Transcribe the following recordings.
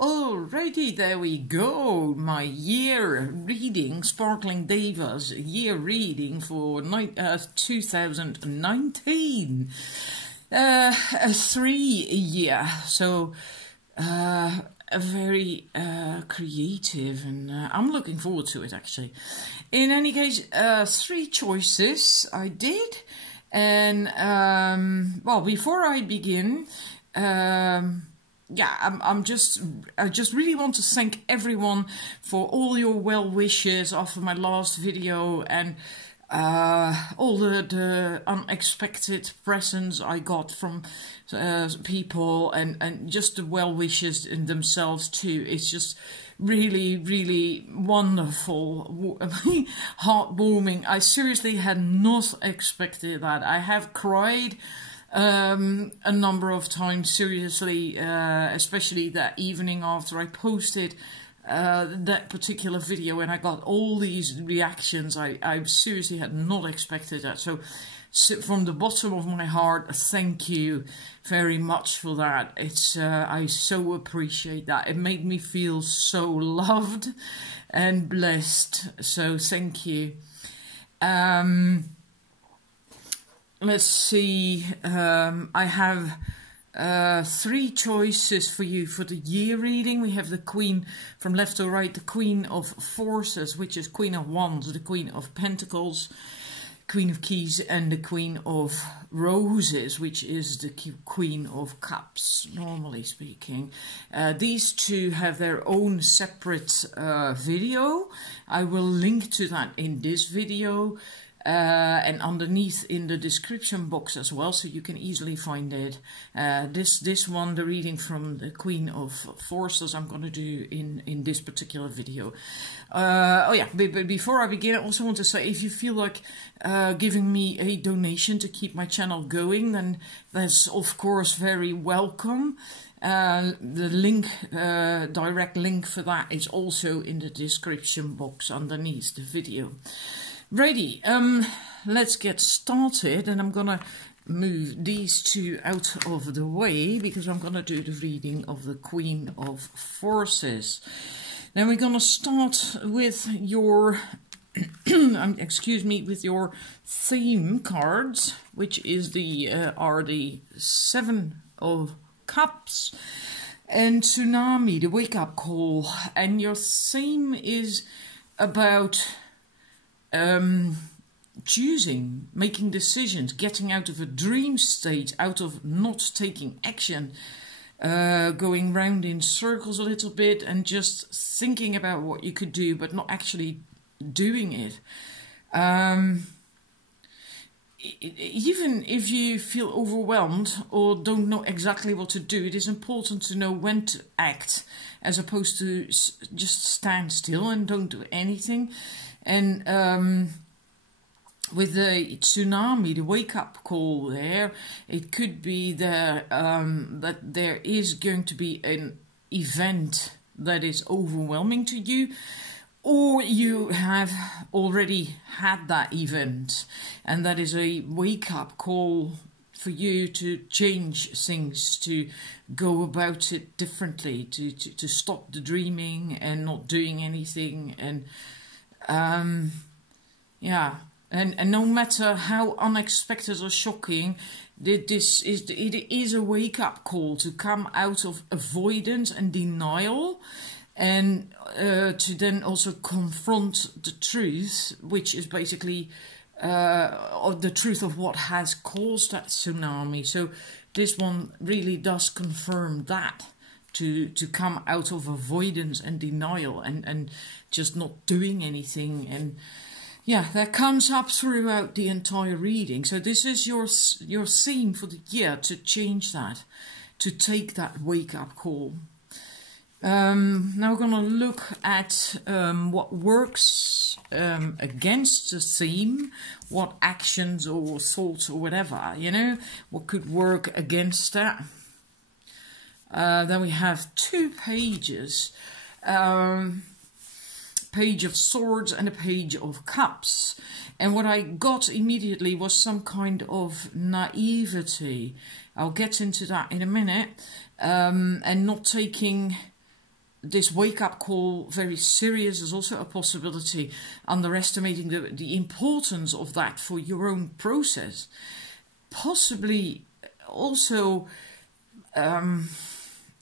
Alrighty, there we go. My year reading, Sparkling Divas year reading for 2019. A 3-year, so a very creative, and I'm looking forward to it actually. In any case, 3 choices I did, and well, before I begin, yeah, I just really want to thank everyone for all your well wishes after my last video, and all the unexpected presents I got from people, and just the well wishes in themselves too. It's just really wonderful, heartwarming. I seriously had not expected that. I have cried a number of times, seriously, especially that evening after I posted that particular video, and I got all these reactions. I seriously had not expected that. So from the bottom of my heart, thank you very much for that. It's I so appreciate that. It made me feel so loved and blessed. So thank you. Let's see, I have 3 choices for you for the year reading. We have the Queen, from left to right, the Queen of Forces, which is Queen of Wands, the Queen of Pentacles, Queen of Keys, and the Queen of Roses, which is the Queen of Cups, normally speaking. These 2 have their own separate video. I will link to that in this video. And underneath in the description box as well, so you can easily find it. This one, the reading from the Queen of Forces, I'm going to do in this particular video. Oh yeah, but before I begin, I also want to say, if you feel like giving me a donation to keep my channel going, then that's of course very welcome. The link, direct link for that is also in the description box underneath the video. Righty, let's get started, and I'm gonna move these 2 out of the way because I'm gonna do the reading of the Queen of Forces. Then we're gonna start with your excuse me, with your theme cards, which is are the 7 of Cups and Tsunami, the wake up call, and your theme is about choosing, making decisions, getting out of a dream state, out of not taking action, going round in circles a little bit and just thinking about what you could do but not actually doing it. Even if you feel overwhelmed or don't know exactly what to do, it is important to know when to act as opposed to just stand still and don't do anything. And with the Tsunami, the wake-up call there, it could be that there is going to be an event that is overwhelming to you, or you have already had that event, and that is a wake-up call for you to change things, to go about it differently, to stop the dreaming and not doing anything, and yeah, and no matter how unexpected or shocking, it is a wake-up call to come out of avoidance and denial, and to then also confront the truth, which is basically the truth of what has caused that tsunami. So this one really does confirm that. To come out of avoidance and denial and just not doing anything, and yeah, that comes up throughout the entire reading. So this is your theme for the year, to change that, to take that wake-up call. Now we're going to look at what works against the theme, what actions or thoughts or whatever, you know, what could work against that. Then we have 2 pages, Page of Swords and a Page of Cups. And what I got immediately was some kind of naivety. I'll get into that in a minute. And not taking this wake-up call very serious is also a possibility, underestimating the importance of that for your own process. Possibly also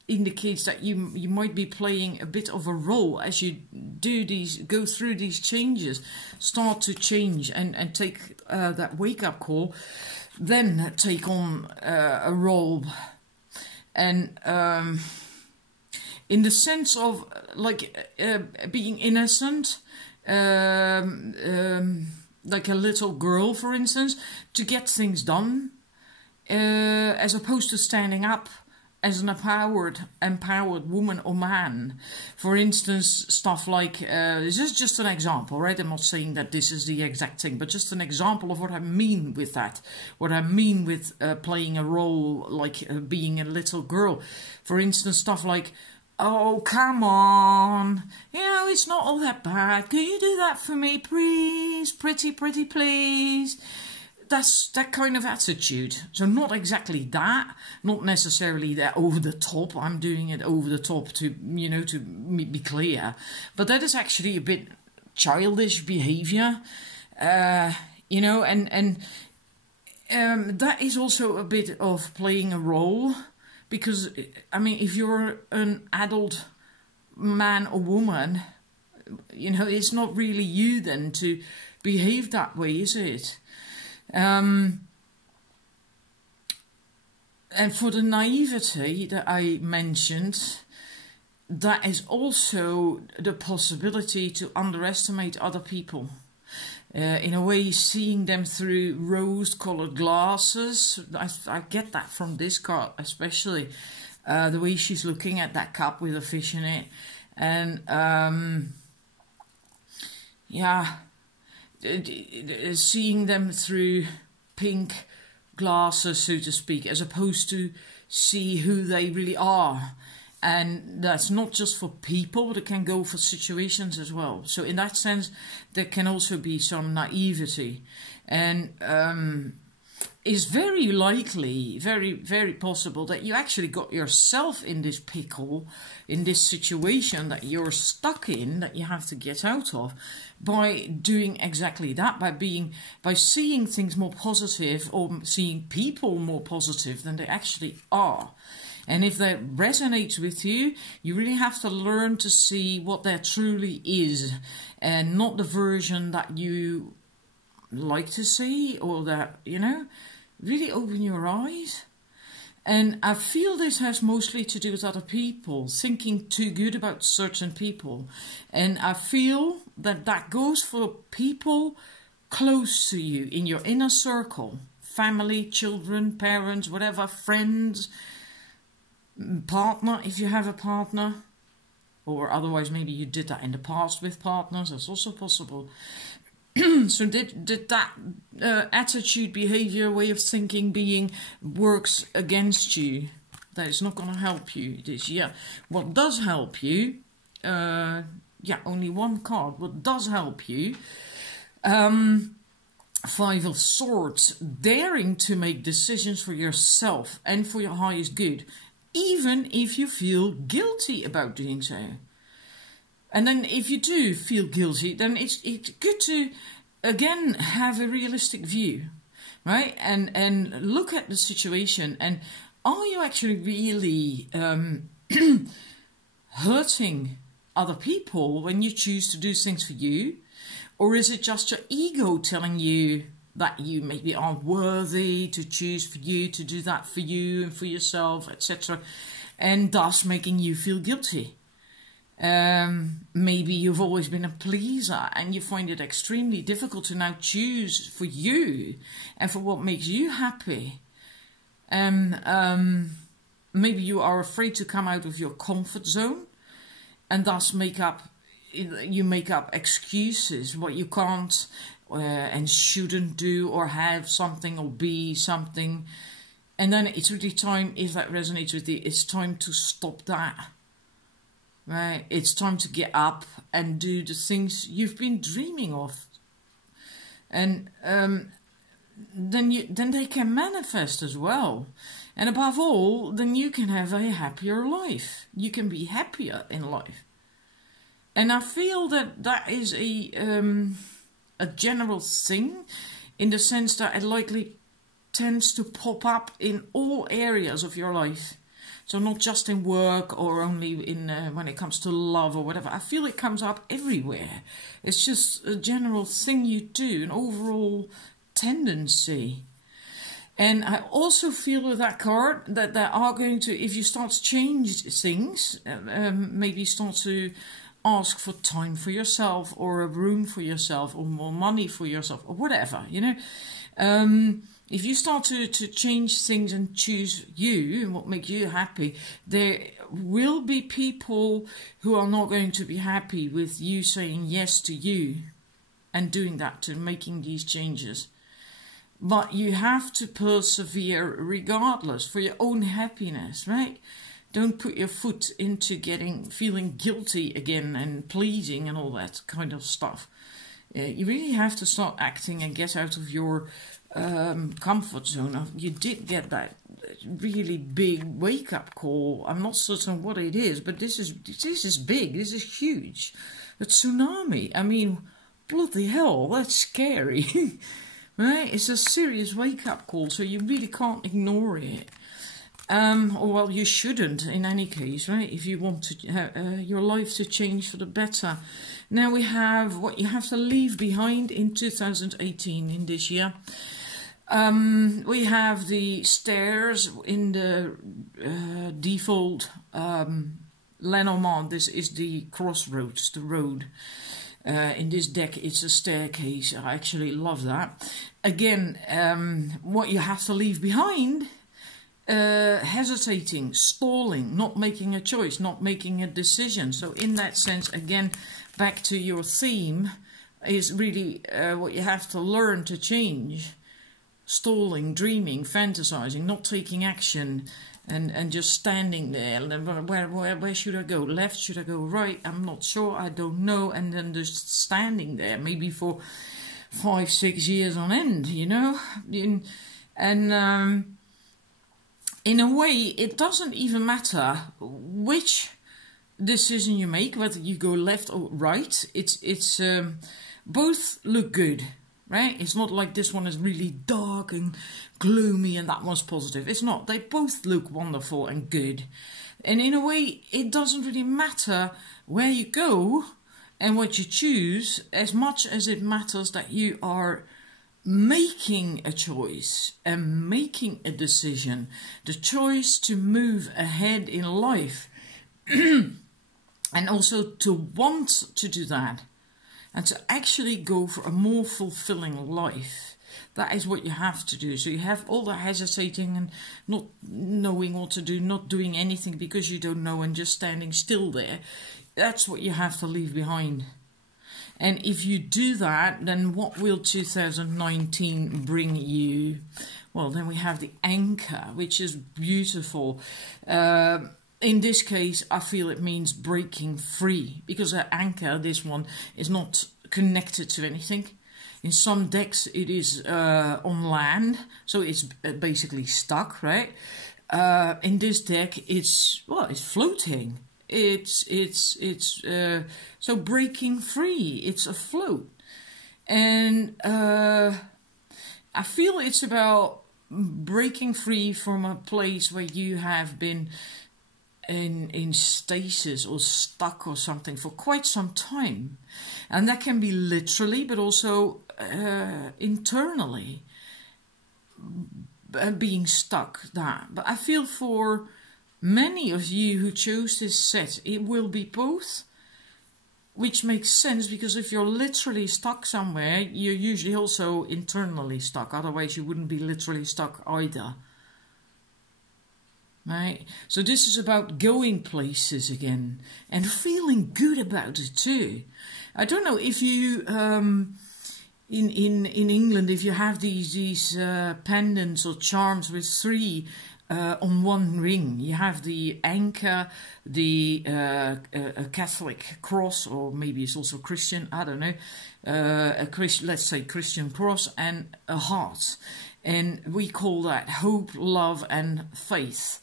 indicates that you might be playing a bit of a role as you go through these changes, start to change and take that wake-up call, then take on a role. And in the sense of like being innocent, like a little girl, for instance, to get things done, as opposed to standing up as an empowered woman or man. For instance, stuff like, this is just an example, right? I'm not saying that this is the exact thing, but just an example of what I mean with that. What I mean with playing a role, like being a little girl. For instance, stuff like, oh, come on, you know, it's not all that bad. Can you do that for me, please? Pretty, please. That's that kind of attitude. So not exactly that, not necessarily that over the top. I'm doing it over the top to, you know, to be clear. But that is actually a bit childish behavior, you know, and that is also a bit of playing a role. Because, I mean, if you're an adult man or woman, you know, it's not really you then to behave that way, is it? And for the naivety that I mentioned, that is also the possibility to underestimate other people. In a way, seeing them through rose-colored glasses. I get that from this card, especially the way she's looking at that cup with a fish in it, and yeah, seeing them through pink glasses, so to speak, as opposed to see who they really are. And that's not just for people, but it can go for situations as well. So in that sense, there can also be some naivety. And it's very likely, very possible that you actually got yourself in this pickle, in this situation that you're stuck in, that you have to get out of, by doing exactly that, by seeing things more positive, or seeing people more positive than they actually are. And if that resonates with you, you really have to learn to see what that truly is, and not the version that you like to see, or that, you know, really open your eyes. And I feel this has mostly to do with other people, thinking too good about certain people. And I feel that that goes for people close to you, in your inner circle, family, children, parents, whatever, friends, partner, if you have a partner, or otherwise maybe you did that in the past with partners, that's also possible. So did that attitude, behavior, way of thinking, being works against you? That is not going to help you. This, yeah. What does help you? Yeah, only one card. What does help you? Five of Swords, daring to make decisions for yourself and for your highest good, even if you feel guilty about doing so. And then if you do feel guilty, then it's good to, again, have a realistic view, right? And look at the situation, and are you actually really hurting other people when you choose to do things for you? Or is it just your ego telling you that you maybe aren't worthy to choose for you, to do that for you and for yourself, etc., and thus making you feel guilty? Maybe you've always been a pleaser and you find it extremely difficult to now choose for you and for what makes you happy. Maybe you are afraid to come out of your comfort zone, and thus you make up excuses what you can't and shouldn't do, or have something, or be something. And then it's really time, if that resonates with you, it's time to stop that. Right? It's time to get up and do the things you've been dreaming of. And then they can manifest as well. And above all, then you can have a happier life. You can be happier in life. And I feel that that is a general thing, in the sense that it likely tends to pop up in all areas of your life. So not just in work or only in when it comes to love or whatever. I feel it comes up everywhere. It's just a general thing you do, an overall tendency. And I also feel with that card that they are going to, if you start to change things, maybe start to ask for time for yourself, or a room for yourself, or more money for yourself, or whatever, you know. If you start to change things and choose you and what makes you happy, there will be people who are not going to be happy with you saying yes to you and doing that, to making these changes. But you have to persevere regardless, for your own happiness, right? Don't put your foot into feeling guilty again and pleasing and all that kind of stuff. You really have to start acting and get out of your comfort zone. You did get that really big wake-up call. I'm not certain what it is, but this is big. This is huge. A tsunami. I mean, bloody hell, that's scary. Right? It's a serious wake-up call, so you really can't ignore it. Or well, you shouldn't in any case, right? If you want to your life to change for the better. Now we have what you have to leave behind in 2018, in this year. We have the stairs in the default Lenormand. This is the crossroads, the road. In this deck, it's a staircase. I actually love that. Again, what you have to leave behind: hesitating, stalling, not making a choice, not making a decision. So in that sense, again, back to your theme, is really what you have to learn to change. Stalling, dreaming, fantasizing, not taking action, and just standing there. And then where should I go? Left? Should I go right? I'm not sure. I don't know. And then just standing there, maybe for 5-6 years on end, you know. In a way, it doesn't even matter which decision you make, whether you go left or right. It's both look good. Right? It's not like this one is really dark and gloomy and that one's positive. It's not. They both look wonderful and good. And in a way, it doesn't really matter where you go and what you choose, as much as it matters that you are making a choice and making a decision. The choice to move ahead in life. And also to want to do that. And to actually go for a more fulfilling life. That is what you have to do. So you have all the hesitating and not knowing what to do, not doing anything because you don't know, and just standing still there. That's what you have to leave behind. And if you do that, then what will 2019 bring you? Well, then we have the anchor, which is beautiful. In this case, I feel it means breaking free, because an anchor, this one, is not connected to anything. In some decks, it is on land, so it's basically stuck, right? In this deck, it's floating. So breaking free. It's afloat, and I feel it's about breaking free from a place where you have been in stasis or stuck or something for quite some time. And that can be literally, but also internally being stuck. But I feel for many of you who chose this set, it will be both, which makes sense, because if you're literally stuck somewhere, you're usually also internally stuck. Otherwise you wouldn't be literally stuck either. Right? So this is about going places again and feeling good about it too. I don't know if you in England, if you have these pendants or charms with 3 on one ring. You have the anchor, the a Catholic cross, or maybe it's also Christian, I don't know, let's say Christian cross, and a heart. And we call that hope, love, and faith.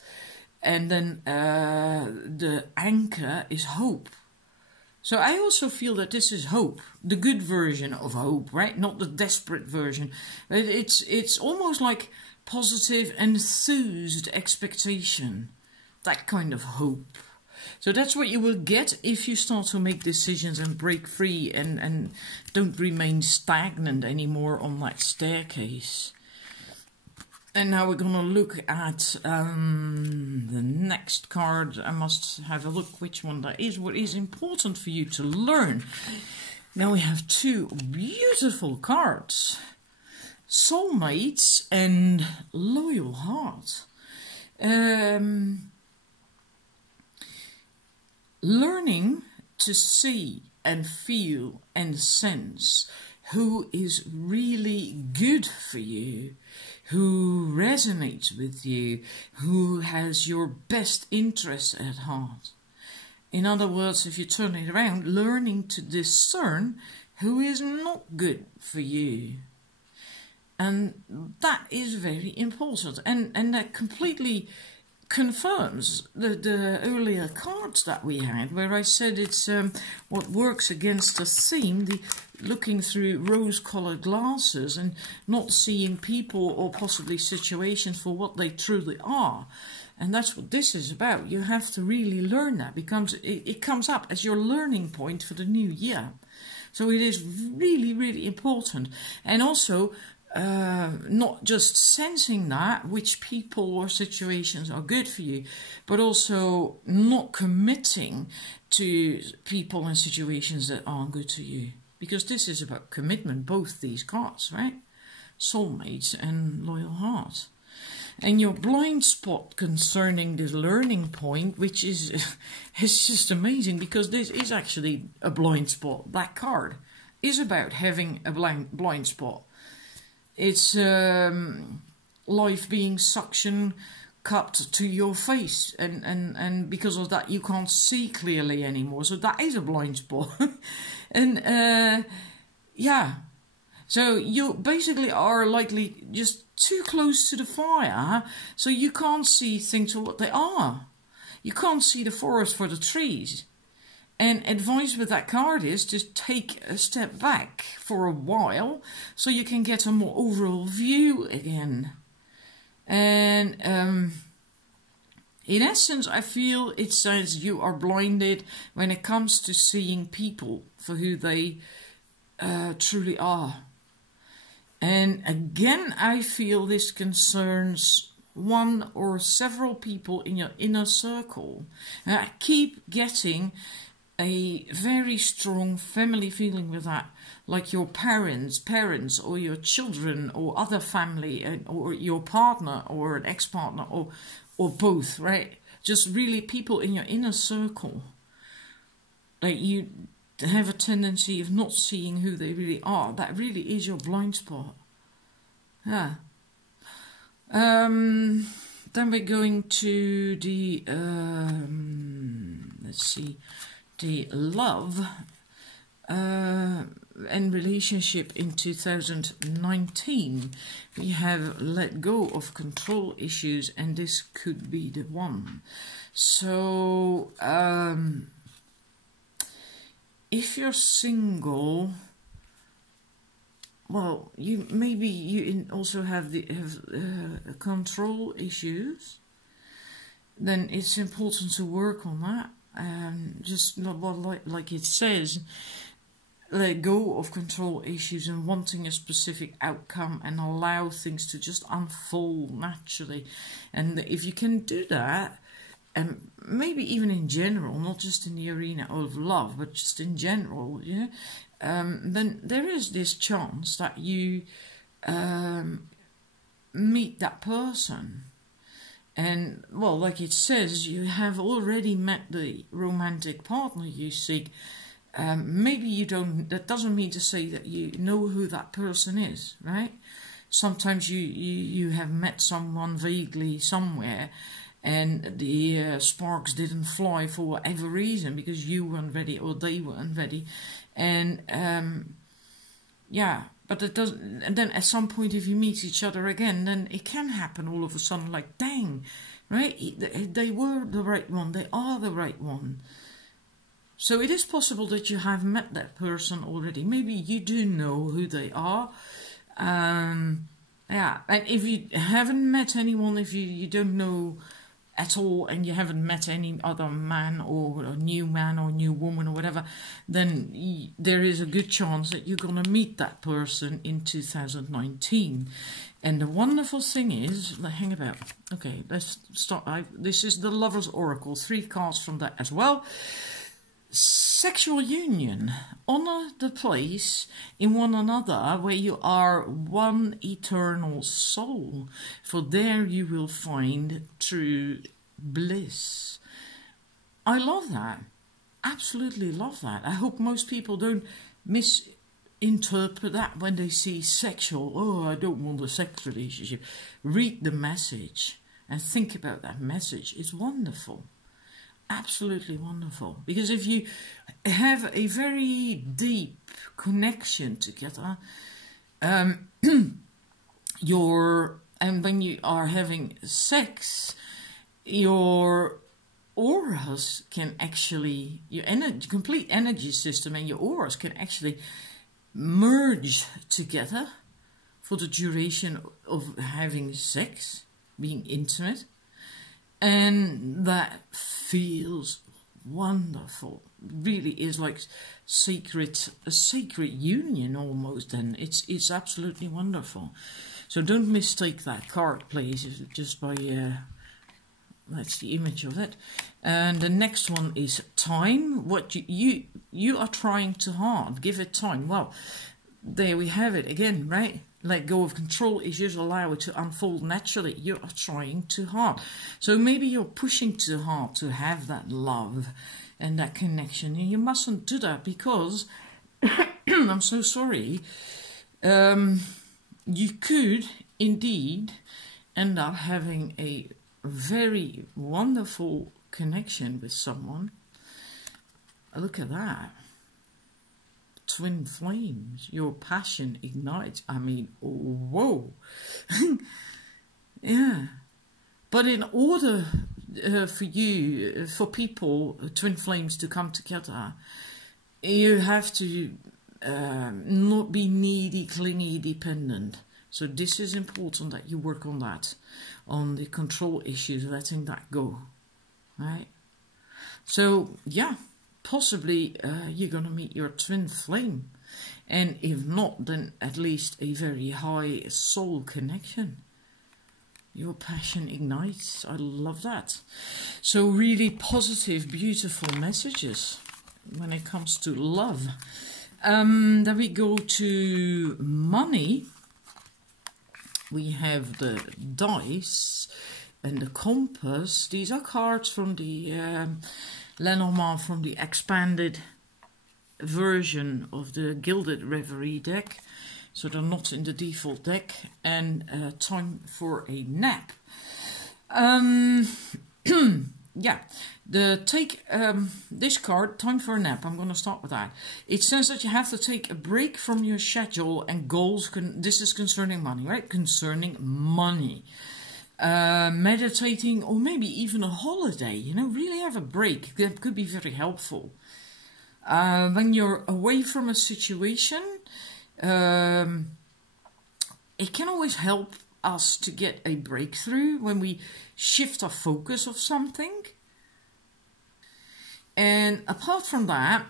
And then the anchor is hope. So I also feel that this is hope, the good version of hope, right? Not the desperate version. It's almost like positive, enthused expectation, that kind of hope. So that's what you will get if you start to make decisions and break free and don't remain stagnant anymore on that staircase. And now we're going to look at the next card. I must have a look which one that is. What is important for you to learn. Now we have two beautiful cards. Soulmates and Loyal Heart. Learning to see and feel and sense who is really good for you, who resonates with you, who has your best interests at heart. In other words, if you turn it around, learning to discern who is not good for you. And that is very important. And that completely confirms the earlier cards that we had, where I said it's what works against the theme, the looking through rose-colored glasses and not seeing people or possibly situations for what they truly are. And that's what this is about. You have to really learn that. It comes up as your learning point for the new year. So it is really, really important. And also, not just sensing that, which people or situations are good for you, but also not committing to people and situations that aren't good to you. Because this is about commitment, both these cards, right? Soulmates and Loyal Heart. And your blind spot concerning this learning point, which is it's just amazing, because this is actually a blind spot. That card is about having a blind spot. It's life being suction cupped to your face, and because of that you can't see clearly anymore. So that is a blind spot. And yeah, so you basically are likely just too close to the fire, so you can't see things for what they are. You can't see the forest for the trees. And advice with that card is to take a step back for a while so you can get a more overall view again. And in essence, I feel it says you are blinded when it comes to seeing people for who they truly are. And again, I feel this concerns one or several people in your inner circle. And I keep getting a very strong family feeling with that, like your parents, or your children, or other family, or your partner, or an ex-partner, or both, right? Just really people in your inner circle. Like you have a tendency of not seeing who they really are. That really is your blind spot. Yeah. Then we're going to the, let's see, the love and relationship in 2019. We have let go of control issues, and this could be the one. So if you're single, well, you also have control issues. Then it's important to work on that. Just not like it says, let go of control issues and wanting a specific outcome, and allow things to just unfold naturally. And if you can do that, and maybe even in general, not just in the arena of love, but just in general, yeah, then there is this chance that you meet that person. And, well, like it says, you have already met the romantic partner you seek. Maybe you don't, that doesn't mean to say that you know who that person is, right? Sometimes you have met someone vaguely somewhere, and the sparks didn't fly for whatever reason, because you weren't ready or they weren't ready. And Yeah, but it doesn't. And then at some point, if you meet each other again, then it can happen all of a sudden. Like, dang, right? They were the right one. They are the right one. So it is possible that you have met that person already. Maybe you do know who they are. Yeah, and if you haven't met anyone, if you don't know at all, and you haven't met any other man or new woman or whatever, then there is a good chance that you're going to meet that person in 2019. And the wonderful thing is, hang about. Okay, let's start. This is the Lover's Oracle. 3 cards from that as well. Sexual union. Honor the place in one another where you are one eternal soul, for there you will find true bliss. I love that. Absolutely love that. I hope most people don't misinterpret that when they see sexual. Oh, I don't want a sex relationship. Read the message and think about that message. It's wonderful. Absolutely wonderful. Because if you have a very deep connection together, and when you are having sex, your auras can actually, your complete energy system and your auras can actually merge together for the duration of having sex, being intimate. And that feels wonderful. Really is like a sacred union almost. And it's absolutely wonderful. So don't mistake that card, please, just by that's the image of it. And the next one is time. What you are trying too hard. Give it time. Well, there we have it again, right? Let go of control issues, allow it to unfold naturally. You are trying too hard. So maybe you're pushing too hard to have that love and that connection. And you mustn't do that because, I'm so sorry, you could indeed end up having a very wonderful connection with someone. Look at that. Twin flames, your passion ignites. I mean, whoa. Yeah. But in order for people, twin flames, to come together, you have to not be needy, clingy, dependent. So this is important that you work on that, on the control issues, letting that go, right? So, yeah. Possibly you're going to meet your twin flame. And if not, then at least a very high soul connection. Your passion ignites. I love that. So really positive, beautiful messages when it comes to love. Then we go to money. We have the dice and the compass. These are cards from the Lenormand, from the expanded version of the Gilded Reverie deck. So they're not in the default deck. And time for a nap. Yeah, this card, time for a nap. I'm going to start with that. It says that you have to take a break from your schedule and goals. This is concerning money, right? Concerning money. Meditating, or maybe even a holiday, really have a break. That could be very helpful. When you're away from a situation, it can always help us to get a breakthrough when we shift our focus of something. And apart from that,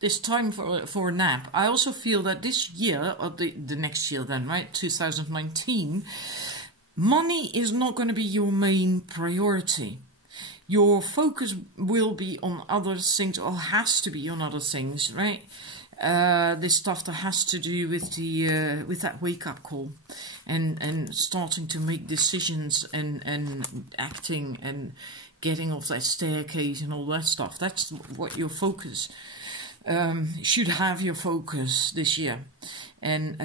this time for a nap, I also feel that this year, or the next year then, right, 2019, money is not going to be your main priority. Your focus will be on other things, or has to be on other things, right? This stuff that has to do with the with that wake-up call, and starting to make decisions and acting and getting off that staircase and all that stuff. That's what your focus should have, your focus this year, and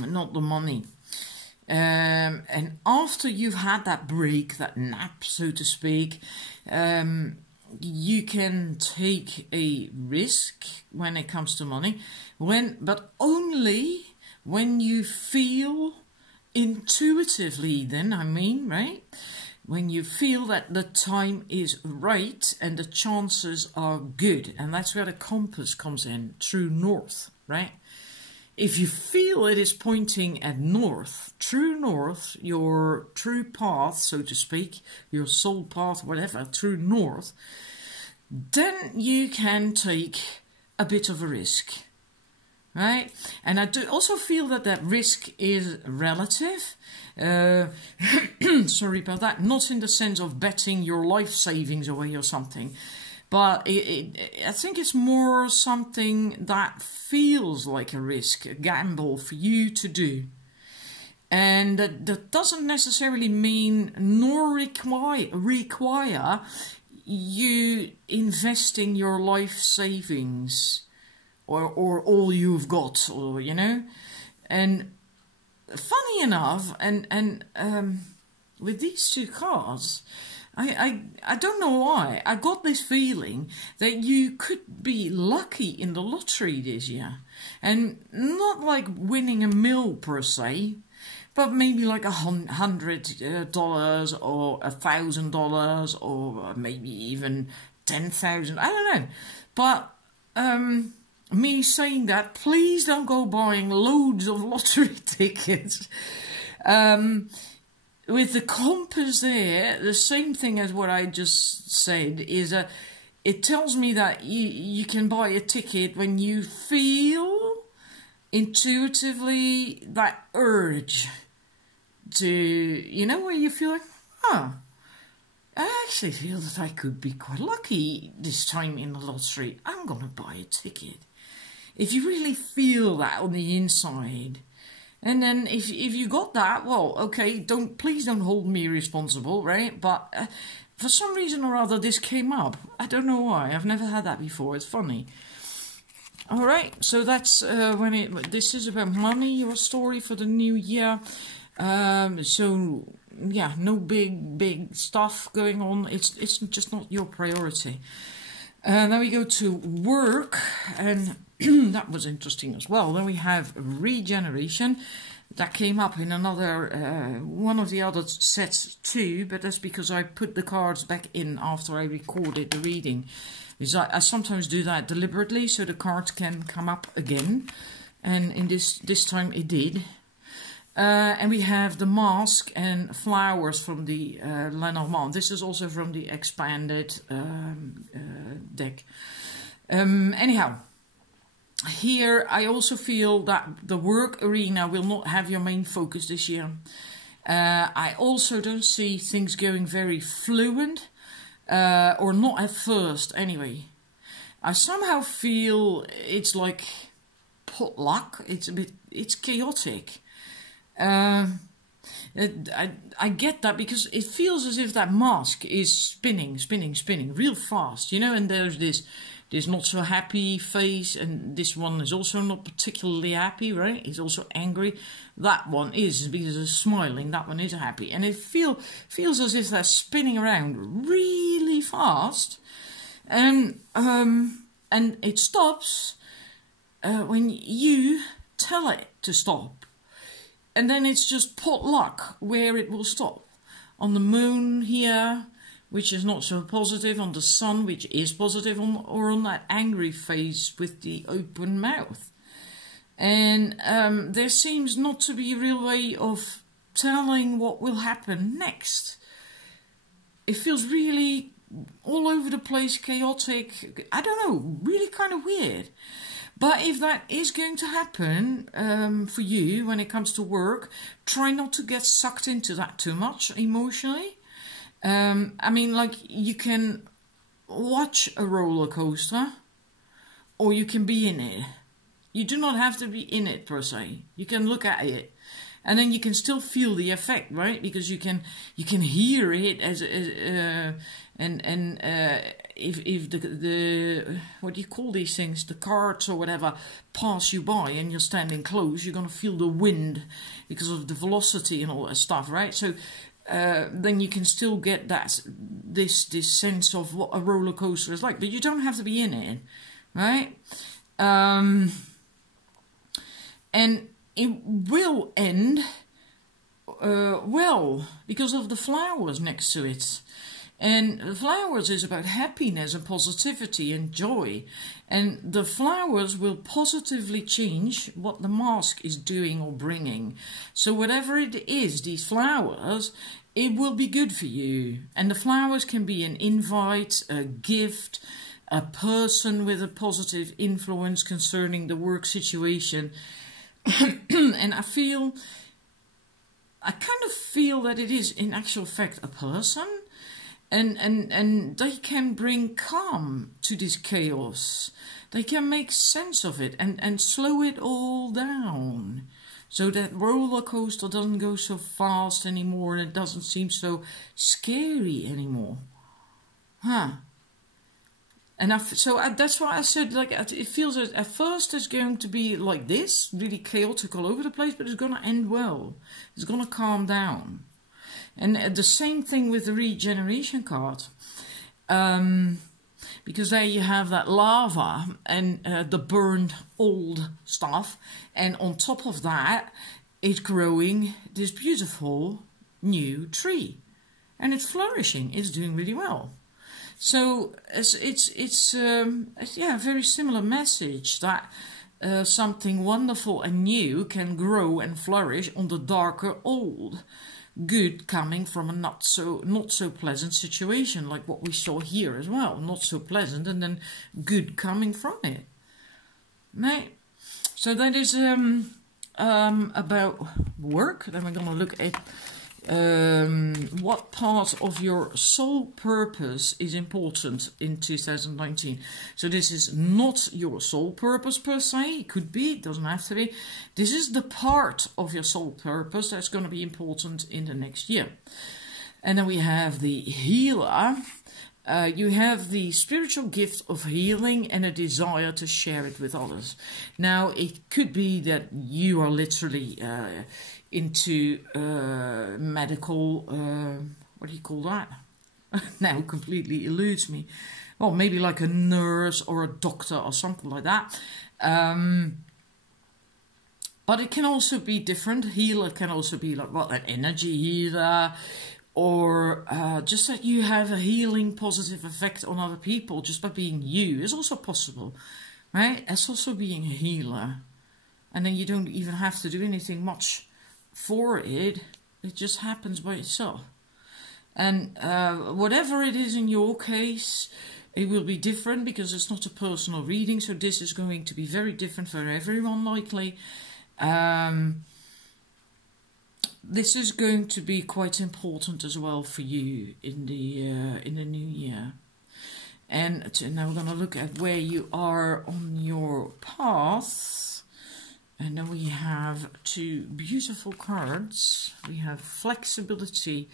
not the money. And after you've had that break, that nap, so to speak, you can take a risk when it comes to money, but only when you feel intuitively, then I mean, right? When you feel that the time is right and the chances are good. And that's where the compass comes in, true north, right? If you feel it is pointing at north, your true path, so to speak, your soul path, whatever, true north, then you can take a bit of a risk, right? And I do also feel that that risk is relative. Sorry about that. Not in the sense of betting your life savings away or something. But I think it's more something that feels like a risk, a gamble for you to do. And that doesn't necessarily mean nor require you investing your life savings or all you've got, or, you know. And funny enough, and with these two cards, I don't know why, I got this feeling that you could be lucky in the lottery this year. And not like winning a mill per se, but maybe like $100 or $1,000 or maybe even 10,000. I don't know. But me saying that, please don't go buying loads of lottery tickets. With the compass there, the same thing as what I just said is it tells me that you can buy a ticket when you feel intuitively that urge to, you know, where you feel like, I actually feel that I could be quite lucky this time in the lottery. I'm going to buy a ticket. If you really feel that on the inside. And then if you got that, well, okay, please don't hold me responsible, right? But for some reason or other, this came up. I don't know why. I've never had that before. It's funny. All right, so that's this is about money, your story for the new year. So yeah, no big stuff going on. It's just not your priority. Then we go to work, and that was interesting as well. Then we have regeneration. That came up in another one of the other sets too, but that's because I put the cards back in after I recorded the reading. Because I sometimes do that deliberately so the cards can come up again, and in this time it did. And we have the mask and flowers from the Lenormand. This is also from the expanded deck. Anyhow, here I also feel that the work arena will not have your main focus this year. I also don't see things going very fluent, or not at first anyway. I somehow feel it's like potluck. It's chaotic. I get that because it feels as if that mask is spinning real fast, you know, and there's this not so happy face, and this one is also not particularly happy, right? He's also angry. That one is, because it's smiling, that one is happy. And it feels as if they're spinning around really fast. And it stops when you tell it to stop. And then it's just potluck where it will stop. On the moon here, which is not so positive, on the sun, which is positive, or on that angry face with the open mouth. And there seems not to be a real way of telling what will happen next. It feels really all over the place, chaotic, I don't know, really kind of weird. But if that is going to happen for you when it comes to work, try not to get sucked into that too much emotionally. I mean, like, you can watch a roller coaster, or you can be in it. You do not have to be in it per se. You can look at it, and then you can still feel the effect, right? Because you can hear it as if the what do you call these things, the carts or whatever, pass you by and you're standing close, you're gonna feel the wind because of the velocity and all that stuff, right? So then you can still get this sense of what a roller coaster is like, but you don't have to be in it, right? And it will end well because of the flowers next to it. And the flowers is about happiness and positivity and joy. And the flowers will positively change what the mask is doing or bringing. So whatever it is, these flowers, it will be good for you. And the flowers can be an invite, a gift, a person with a positive influence concerning the work situation. And I kind of feel that it is in actual fact a person. And they can bring calm to this chaos. They can make sense of it and slow it all down. So that roller coaster doesn't go so fast anymore and it doesn't seem so scary anymore. And that's why I said, like, it feels that at first it's going to be like this, really chaotic all over the place, but it's going to end well. It's going to calm down. And the same thing with the regeneration card. Because there you have that lava and the burned old stuff. And on top of that, it's growing this beautiful new tree. And it's flourishing. It's doing really well. So it's a very similar message that something wonderful and new can grow and flourish on the darker old. Good coming from a not so pleasant situation, like what we saw here as well. Not so pleasant, and then good coming from it. Right. So that is about work. Then we're going to look at what part of your soul purpose is important in 2019. So this is not your soul purpose per se. It could be, it doesn't have to be. This is the part of your soul purpose that's going to be important in the next year. And then we have the healer. You have the spiritual gift of healing and a desire to share it with others. Now, it could be that you are literally into medical, what do you call that? Now completely eludes me. Well, maybe like a nurse or a doctor or something like that. But it can also be different. Healer can also be like, well, an energy healer, or just that you have a healing positive effect on other people just by being you is also possible, right? That's also being a healer. And then you don't even have to do anything much for it. It just happens by itself. And whatever it is in your case, it will be different because it's not a personal reading. So this is going to be very different for everyone, likely. This is going to be quite important as well for you in the new year. And now we're going to look at where you are on your path. And then we have two beautiful cards. We have flexibility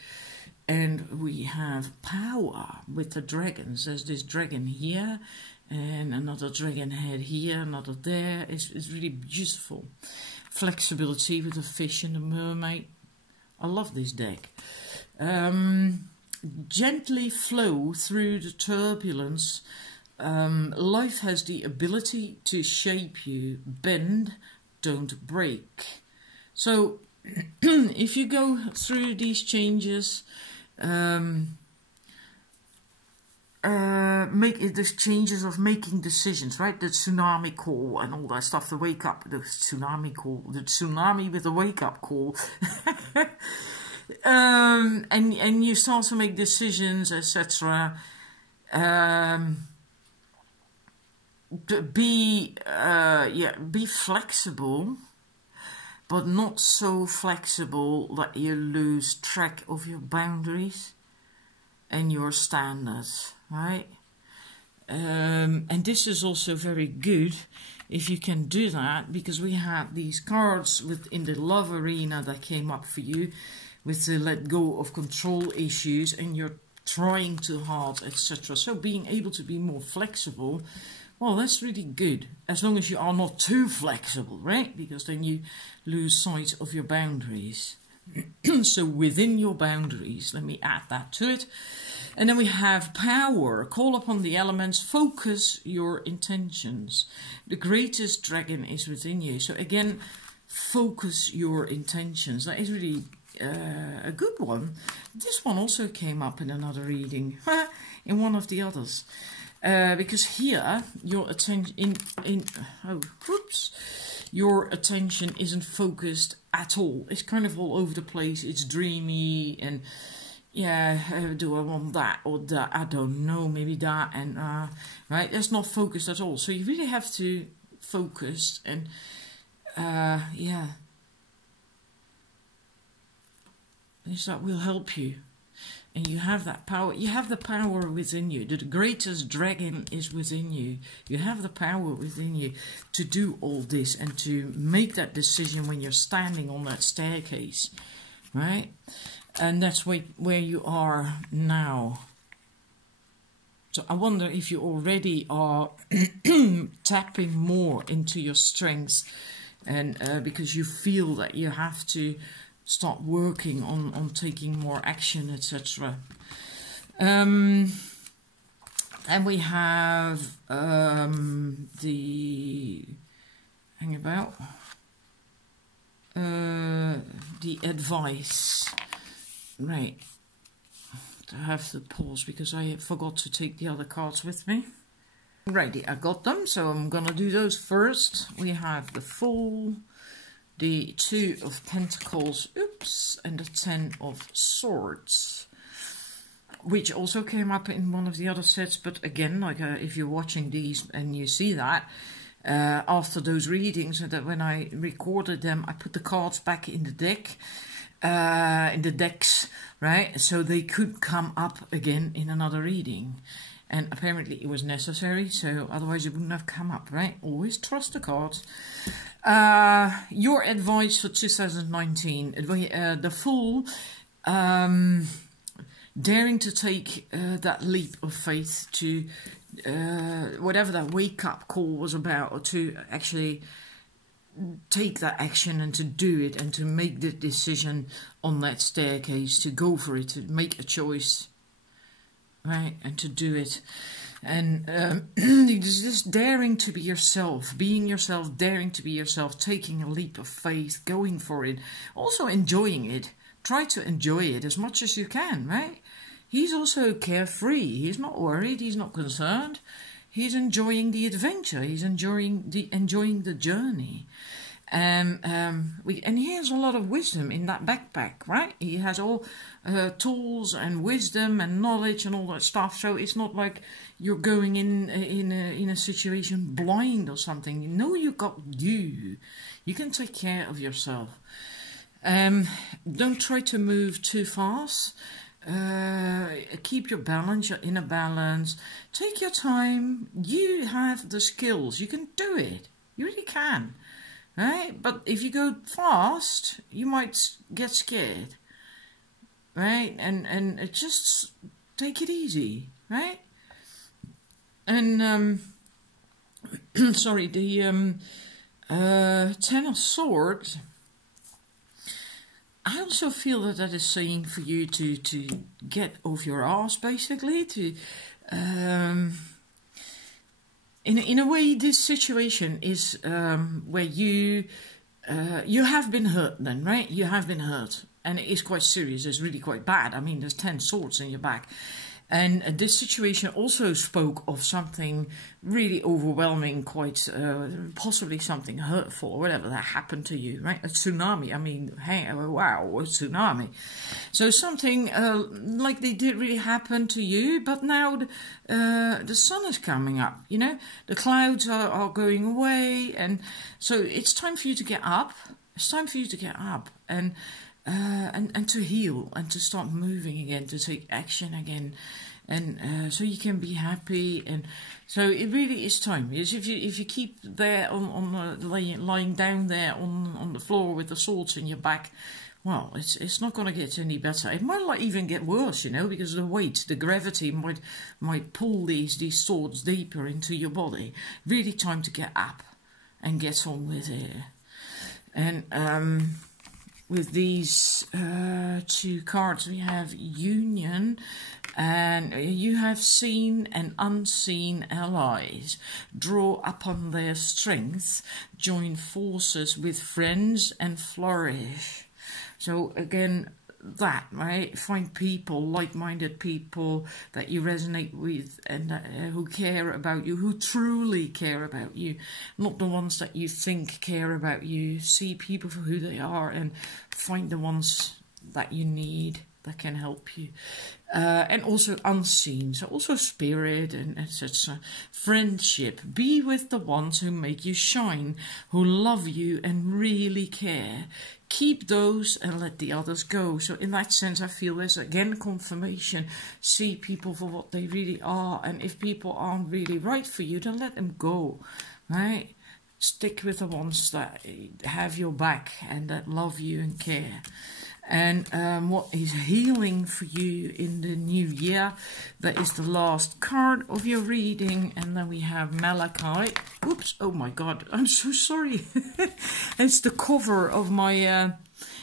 and we have power with the dragons. There's this dragon here and another dragon head here, another there. It's really beautiful. Flexibility with the fish and the mermaid. I love this deck. Gently flow through the turbulence. Life has the ability to shape you. Bend, don't break. So if you go through these changes, there's changes of making decisions, right? The tsunami call and all that stuff, the wake up, the tsunami call, the tsunami with the wake up call. And you start to make decisions, etc. Be flexible, but not so flexible that you lose track of your boundaries and your standards, right? And this is also very good if you can do that, because we have these cards within the love arena that came up for you with the let go of control issues and you're trying too hard, etc. So being able to be more flexible, well, that's really good, as long as you are not too flexible, right? Because then you lose sight of your boundaries. So within your boundaries, let me add that to it. And then we have power. Call upon the elements. Focus your intentions. The greatest dragon is within you. So again, focus your intentions. That is really a good one. This one also came up in another reading, in one of the others. Because here, your attention your attention isn't focused at all. It's kind of all over the place. It's dreamy and yeah, do I want that or that? I don't know, maybe that, and right, that's not focused at all. So you really have to focus and yeah, this that will help you. And you have that power. You have the power within you. The greatest dragon is within you. You have the power within you to do all this and to make that decision when you're standing on that staircase, right? And that's where you are now. So I wonder if you already are tapping more into your strengths, and because you feel that you have to start working on taking more action, etc. And we have the the advice, right? I have to pause because I forgot to take the other cards with me. Righty, I got them, so I'm gonna do those first. We have the Fool, the Two of Pentacles, oops, and the Ten of Swords, which also came up in one of the other sets. But again, like if you're watching these and you see that after those readings, that when I recorded them, I put the cards back in the deck, in the decks, right? So they could come up again in another reading. And apparently it was necessary, so otherwise it wouldn't have come up, right? Always trust the cards. Your advice for 2019. The Fool, daring to take that leap of faith to whatever that wake-up call was about, or to actually take that action and to do it and to make the decision on that staircase, to go for it, to make a choice. Right, and to do it, and just daring to be yourself, being yourself, daring to be yourself, taking a leap of faith, going for it, also enjoying it. Try to enjoy it as much as you can, right? He's also carefree. He's not worried. He's not concerned. He's enjoying the adventure. He's enjoying the journey. And he has a lot of wisdom in that backpack, right? He has all tools and wisdom and knowledge and all that stuff. So it's not like you're going in a situation blind or something. You know you got you. You can take care of yourself. Don't try to move too fast. Keep your balance, your inner balance. Take your time. You have the skills. You can do it. You really can. Right? But if you go fast, you might get scared. Right? And just take it easy. Right? And, sorry, the Ten of Swords, I also feel that is saying for you to get off your ass, basically, to... In a way, this situation is where you have been hurt then, right? You have been hurt. And it is quite serious. It's really quite bad. I mean, there's 10 swords in your back. And this situation also spoke of something really overwhelming, quite possibly something hurtful, or whatever that happened to you, right? A tsunami. I mean, hey, wow, a tsunami. So something like they did really happen to you, but now the sun is coming up, you know? The clouds are going away, and so it's time for you to get up. It's time for you to get up and to heal and to start moving again, to take action again, and so you can be happy. And so it really is time. Because if you keep there lying down there on the floor with the swords in your back, well, it's not going to get any better. It might like even get worse, you know, because the weight, the gravity might pull these swords deeper into your body. Really time to get up and get on with it. And with these two cards, we have Union, and you have seen and unseen allies. Draw upon their strength, join forces with friends and flourish. So again, that, right? Find people, like-minded people that you resonate with and who care about you, who truly care about you, not the ones that you think care about you. See people for who they are and find the ones that you need that can help you. And also unseen, so also spirit and etc. Friendship, be with the ones who make you shine, who love you and really care. Keep those and let the others go. So in that sense, I feel there's again confirmation. See people for what they really are, and if people aren't really right for you, then let them go, right? Stick with the ones that have your back and that love you and care. And what is healing for you in the new year? That is the last card of your reading. And then we have Malachite. Oops, oh my God, I'm so sorry. It's the cover of my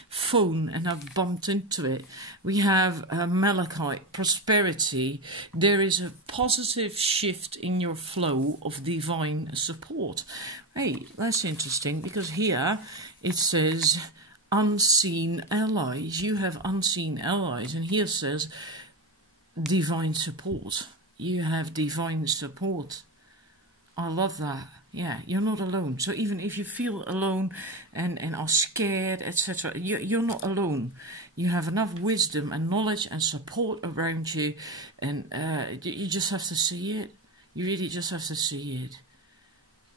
phone and I've bumped into it. We have Malachite, prosperity. There is a positive shift in your flow of divine support. Hey, that's interesting, because here it says unseen allies. You have unseen allies, and here says divine support. You have divine support. I love that. Yeah, you're not alone. So even if you feel alone and are scared, etc., you're not alone. You have enough wisdom and knowledge and support around you, and you just have to see it. You really just have to see it,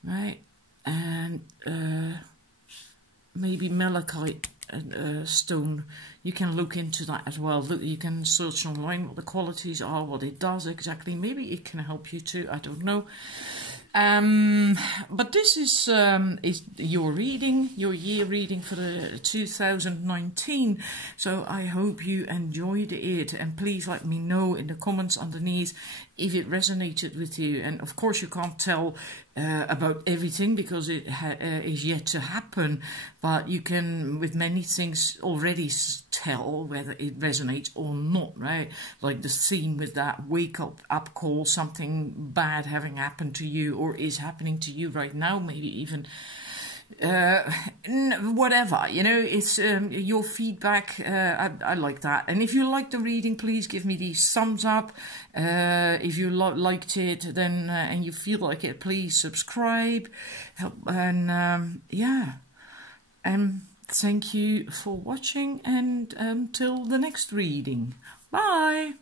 right? And maybe malachite stone, you can look into that as well. Look, you can search online what the qualities are, what it does exactly. Maybe it can help you too, I don't know. But this is your reading, your year reading for the 2019. So I hope you enjoyed it, and please let me know in the comments underneath if it resonated with you. And of course you can't tell about everything because it is yet to happen, but you can with many things already tell whether it resonates or not, right? Like the theme with that wake up call, something bad having happened to you or is happening to you right now, maybe even whatever, you know, it's your feedback. I like that. And if you like the reading, please give me the thumbs up. If you liked it, then and you feel like it, please subscribe. And yeah, thank you for watching, and till the next reading. Bye.